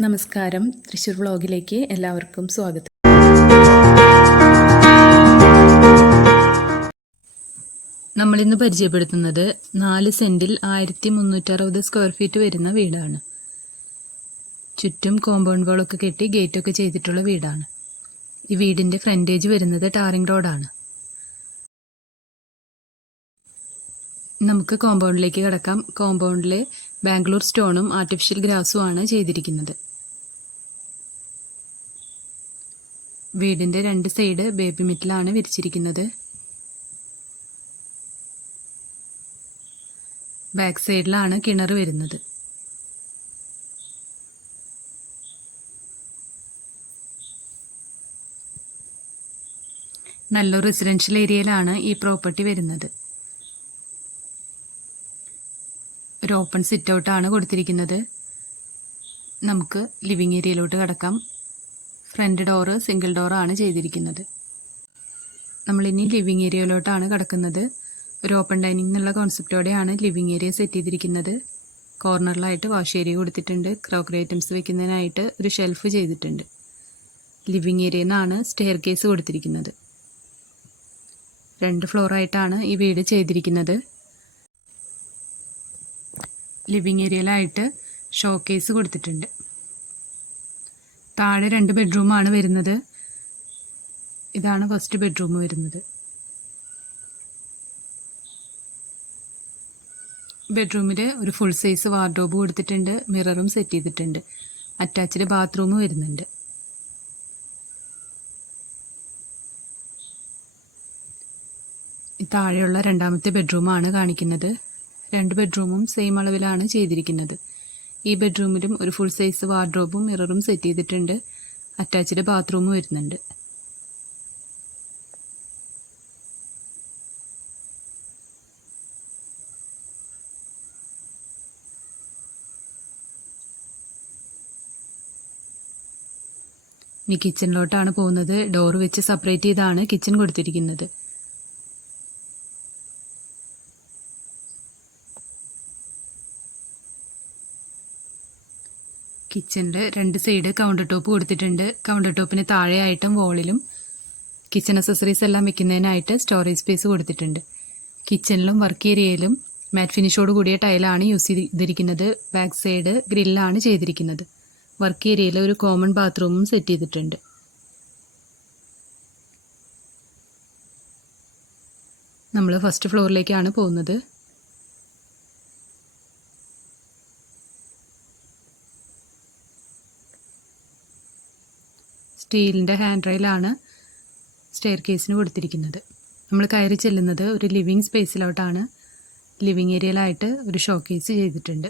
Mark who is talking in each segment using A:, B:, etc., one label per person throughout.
A: നമസ്കാരം. തൃശ്ശൂർ വ്ളോഗിലേക്ക് എല്ലാവർക്കും സ്വാഗതം. നമ്മളിന്ന് പരിചയപ്പെടുത്തുന്നത് നാല് സെന്റിൽ ആയിരത്തി മുന്നൂറ്ററുപത് സ്ക്വയർ ഫീറ്റ് വരുന്ന വീടാണ്. ചുറ്റും കോമ്പൗണ്ട് വാളൊക്കെ കെട്ടി ഗേറ്റൊക്കെ ചെയ്തിട്ടുള്ള വീടാണ്. ഈ വീടിന്റെ ഫ്രണ്ടേജ് വരുന്നത് ടാറിംഗ് റോഡാണ്. നമുക്ക് കോമ്പൗണ്ടിലേക്ക് കടക്കാം. കോമ്പൗണ്ടിൽ ബാംഗ്ലൂർ സ്റ്റോണും ആർട്ടിഫിഷ്യൽ ഗ്രാസും ആണ് ചെയ്തിരിക്കുന്നത്. വീടിന്റെ രണ്ട് സൈഡ് ബേബി മിറ്റിലാണ് വിരിച്ചിരിക്കുന്നത്. ബാക്ക് സൈഡിലാണ് കിണർ വരുന്നത്. നല്ല റെസിഡൻഷ്യൽ ഏരിയയിലാണ് ഈ പ്രോപ്പർട്ടി വരുന്നത്. ഒരു ഓപ്പൺ സിറ്റ് ഔട്ടാണ് കൊടുത്തിരിക്കുന്നത്. നമുക്ക് ലിവിങ് ഏരിയയിലോട്ട് കടക്കാം. ഫ്രണ്ട് ഡോറ് സിംഗിൾ ഡോറാണ് ചെയ്തിരിക്കുന്നത്. നമ്മളിനി ലിവിങ് ഏരിയയിലോട്ടാണ് കിടക്കുന്നത്. ഒരു ഓപ്പൺ ഡൈനിങ് എന്നുള്ള കോൺസെപ്റ്റോടെയാണ് ലിവിങ് ഏരിയ സെറ്റ് ചെയ്തിരിക്കുന്നത്. കോർണറിലായിട്ട് വാഷ് ഏരിയ കൊടുത്തിട്ടുണ്ട്. ക്രോക്കറി ഐറ്റംസ് വെക്കുന്നതിനായിട്ട് ഒരു ഷെൽഫ് ചെയ്തിട്ടുണ്ട്. ലിവിങ് ഏരിയയിൽ നിന്നാണ് സ്റ്റെയർ കേസ് കൊടുത്തിരിക്കുന്നത്. രണ്ട് ഫ്ലോറായിട്ടാണ് ഈ വീട് ചെയ്തിരിക്കുന്നത്. ലിവിങ് ഏരിയയിലായിട്ട് ഷോക്കേസ് കൊടുത്തിട്ടുണ്ട്. താഴെ രണ്ട് ബെഡ്റൂമാണ് വരുന്നത്. ഇതാണ് ഫസ്റ്റ് ബെഡ്റൂം വരുന്നത്. ബെഡ്റൂമിൽ ഒരു ഫുൾ സൈസ് വാർഡ്രോബ് കൊടുത്തിട്ടുണ്ട് മിററും സെറ്റ് ചെയ്തിട്ടുണ്ട്. അറ്റാച്ച്ഡ് ബാത്റൂം വരുന്നുണ്ട്. താഴെയുള്ള രണ്ടാമത്തെ ബെഡ്റൂമാണ് കാണിക്കുന്നത്. രണ്ട് ബെഡ്റൂമും സെയിം അളവിലാണ് ചെയ്തിരിക്കുന്നത്. ഈ ബെഡ്റൂമിലും ഒരു ഫുൾ സൈസ് വാർഡ്രോബും മിററും സെറ്റ് ചെയ്തിട്ടുണ്ട്. അറ്റാച്ച്ഡ് ബാത്റൂമും വരുന്നുണ്ട്. ഇനി കിച്ചണിലോട്ടാണ് പോകുന്നത്. ഡോർ വെച്ച് സെപ്പറേറ്റ് ചെയ്താണ് കിച്ചൺ കൊടുത്തിരിക്കുന്നത്. കിച്ചണിൽ രണ്ട് സൈഡ് കൗണ്ടർ ടോപ്പ് കൊടുത്തിട്ടുണ്ട്. കൗണ്ടർ ടോപ്പിന് താഴെയായിട്ടും വോളിലും കിച്ചൺ അസസറീസ് എല്ലാം വെക്കുന്നതിനായിട്ട് സ്റ്റോറേജ് സ്പേസ് കൊടുത്തിട്ടുണ്ട്. കിച്ചണിലും വർക്ക് ഏരിയയിലും മാറ്റ് ഫിനിഷോട് കൂടിയ ടൈലാണ് യൂസ് ചെയ്തിരിക്കുന്നത്. ബാക്ക് സൈഡ് ഗ്രില്ലാണ് ചെയ്തിരിക്കുന്നത്. വർക്ക് ഏരിയയിൽ ഒരു കോമൺ ബാത്റൂമും സെറ്റ് ചെയ്തിട്ടുണ്ട്. നമ്മൾ ഫസ്റ്റ് ഫ്ലോറിലേക്കാണ് പോകുന്നത്. സ്റ്റീലിന്റെ ഹാൻഡ് റെയിലാണ് സ്റ്റെയർ കേസിന് കൊടുത്തിരിക്കുന്നത്. നമ്മൾ കയറി ചെല്ലുന്നത് ഒരു ലിവിങ് സ്പേസിലോട്ടാണ്. ലിവിങ് ഏരിയയിലായിട്ട് ഒരു ഷോ കേസ് ചെയ്തിട്ടുണ്ട്.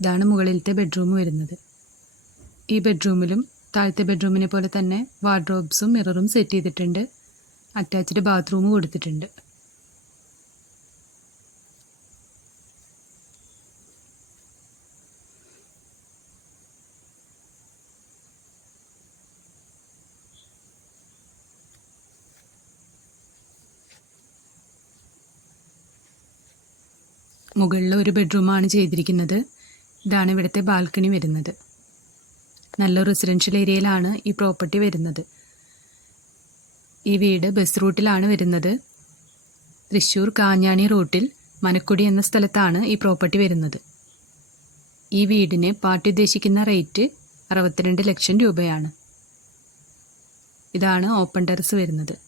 A: ഇതാണ് മുകളിലത്തെ ബെഡ്റൂം വരുന്നത്. ഈ ബെഡ്റൂമിലും താഴത്തെ ബെഡ്റൂമിനെ പോലെ തന്നെ വാർഡ്രോബ്സും മിററും സെറ്റ് ചെയ്തിട്ടുണ്ട്. അറ്റാച്ച്ഡ് ബാത്റൂം കൊടുത്തിട്ടുണ്ട്. മുകളിൽ ഒരു ബെഡ്റൂമാണ് ചെയ്തിരിക്കുന്നത്. ഇതാണ് ഇവിടുത്തെ ബാൽക്കണി വരുന്നത്. നല്ല റെസിഡൻഷ്യൽ ഏരിയയിലാണ് ഈ പ്രോപ്പർട്ടി വരുന്നത്. ഈ വീട് ബസ് റൂട്ടിലാണ് വരുന്നത്. തൃശ്ശൂർ കാഞ്ഞാണി റൂട്ടിൽ മനക്കുടി എന്ന സ്ഥലത്താണ് ഈ പ്രോപ്പർട്ടി വരുന്നത്. ഈ വീടിന് പാർട്ടി ഉദ്ദേശിക്കുന്ന റേറ്റ് അറുപത്തിരണ്ട് ലക്ഷം രൂപയാണ്. ഇതാണ് ഓപ്പൺ ടെറസ് വരുന്നത്.